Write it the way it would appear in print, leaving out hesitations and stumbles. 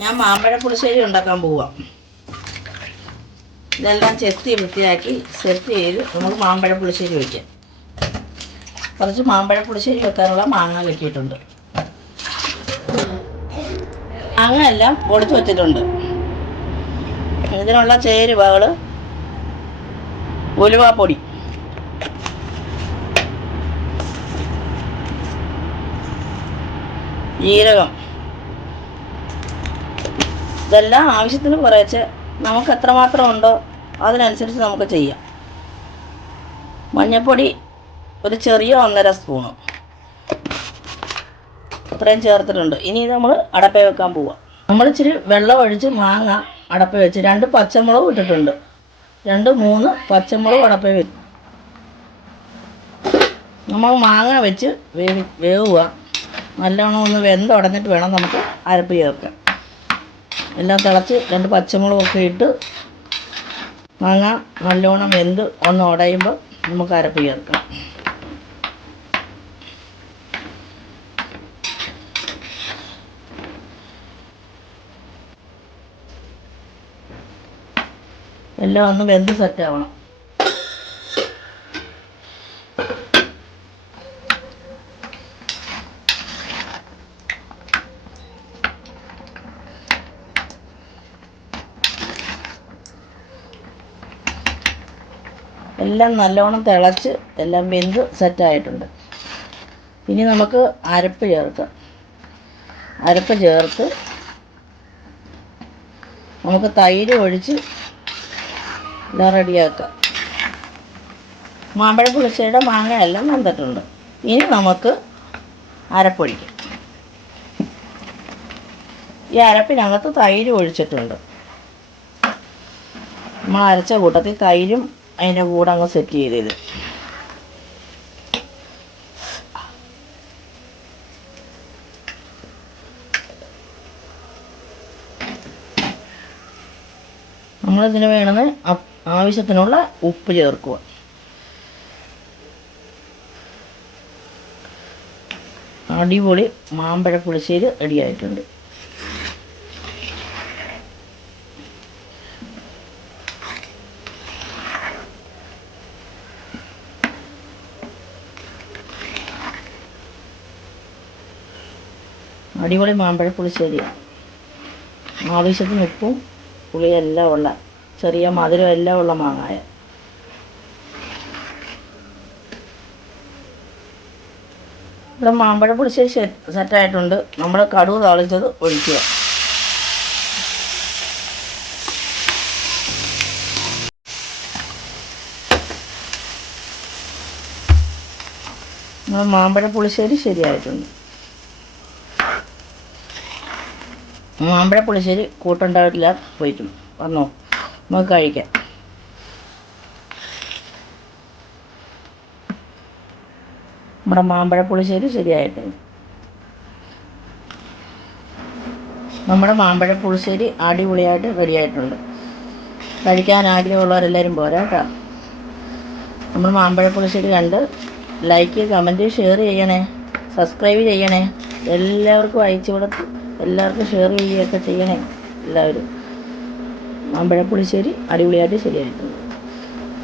ഞാൻ മാമ്പഴ പുളിശ്ശേരി ഉണ്ടാക്കാൻ പോവാം. ഇതെല്ലാം ചെത്തി വൃത്തിയാക്കി സെറ്റ് ചെയ്ത് നമുക്ക് മാമ്പഴ പുളിശ്ശേരി വയ്ക്കാം. കുറച്ച് മാമ്പഴ പുളിശ്ശേരി വെക്കാനുള്ള മാങ്ങ വെക്കിയിട്ടുണ്ട്. മാങ്ങ എല്ലാം പൊടിച്ച് വെച്ചിട്ടുണ്ട്. ഇതിനുള്ള ചേരുവകൾ: ഉലുവാപ്പൊടി, ജീരകം, ഇതെല്ലാം ആവശ്യത്തിന് കുറച്ച് നമുക്ക് എത്രമാത്രം ഉണ്ടോ അതിനനുസരിച്ച് നമുക്ക് ചെയ്യാം. മഞ്ഞൾപ്പൊടി ഒരു ചെറിയ 1.5 സ്പൂണ് അത്രയും ചേർത്തിട്ടുണ്ട്. ഇനി നമ്മൾ അടപ്പേ വെക്കാൻ പോവാം. നമ്മൾ ഇച്ചിരി വെള്ളം ഒഴിച്ച് മാങ്ങ അടപ്പേ വെച്ച് 2 പച്ചമുളക് ഇട്ടിട്ടുണ്ട്. 2-3 പച്ചമുളക് അടപ്പേ വെച്ച് നമ്മൾ മാങ്ങ വെച്ച് വേവുക. നല്ലോണം ഒന്ന് വെന്തുടഞ്ഞിട്ട് വേണം നമുക്ക് അരപ്പ് ചേർക്കാൻ. എല്ലാം തിളച്ച് 2 പച്ചമുളകൊക്കെ ഇട്ട് മാങ്ങ നല്ലോണം വെന്ത് ഒന്ന് ഉടയുമ്പോൾ നമുക്ക് അരപ്പ് ചേർക്കാം. എല്ലാം ഒന്ന് വെന്ത് സെറ്റാവണം. എല്ലാം നല്ലോണം തിളച്ച് എല്ലാം വെന്ത് സെറ്റായിട്ടുണ്ട്. ഇനി നമുക്ക് അരപ്പ് ചേർക്കാം. അരപ്പ് ചേർത്ത് നമുക്ക് തൈര് ഒഴിച്ച് എല്ലാം റെഡിയാക്കാം. മാമ്പഴ പുളിശ്ശേരിയുടെ മാങ്ങ എല്ലാം വെന്തിട്ടുണ്ട്. ഇനി നമുക്ക് അരപ്പൊഴിക്കാം. ഈ അരപ്പിനകത്ത് തൈര് ഒഴിച്ചിട്ടുണ്ട്. നമ്മൾ അരച്ച കൂട്ടത്തിൽ തൈരും അതിൻ്റെ കൂടെ അങ്ങ് സെറ്റ് ചെയ്തത്. നമ്മളിതിന് വേണമെന്ന് ആവശ്യത്തിനുള്ള ഉപ്പ് ചേർക്കുക. അടിപൊളി മാമ്പഴ പുളിശ്ശേരി റെഡിയായിട്ടുണ്ട്. അടിപൊളി മാമ്പഴ പുളിശ്ശേരിയാണ്. ആവശ്യത്തിന് ഉപ്പും പുളിയെല്ലാം ഉള്ള, ചെറിയ മധുരം എല്ലാം ഉള്ള മാങ്ങായ. ഇവിടെ മാമ്പഴ പുളിശ്ശേരി സെറ്റായിട്ടുണ്ട്. നമ്മൾ കടുക് താളിച്ചത് ഒഴിക്കുക. മാമ്പഴ പുളിശ്ശേരി ശരിയായിട്ടുണ്ട്. മാമ്പഴ പുളിശ്ശേരി കൂട്ടുണ്ടാവില്ല പോയിട്ടുണ്ട്. വന്നോ, നമുക്ക് കഴിക്കാം. നമ്മുടെ മാമ്പഴ പുളിശ്ശേരി ശരിയായിട്ടുണ്ട്. നമ്മുടെ മാമ്പഴ പുളിശ്ശേരി അടിപൊളിയായിട്ട് റെഡിയായിട്ടുണ്ട്. കഴിക്കാൻ ആഗ്രഹമുള്ളവരെല്ലാവരും പോരാ കേട്ടോ. നമ്മൾ മാമ്പഴ പുളിശ്ശേരി കണ്ട് ലൈക്ക്, കമൻറ്റ്, ഷെയർ ചെയ്യണേ, സബ്സ്ക്രൈബ് ചെയ്യണേ. എല്ലാവർക്കും അയച്ചു കൊടുത്ത് എല്ലാവർക്കും ഷെയർ ചെയ്യുകയൊക്കെ ചെയ്യണേ. എല്ലാവരും മാമ്പഴ പുളിശ്ശേരി അടിപൊളിയായിട്ട് ശരിയായിട്ടുണ്ട്.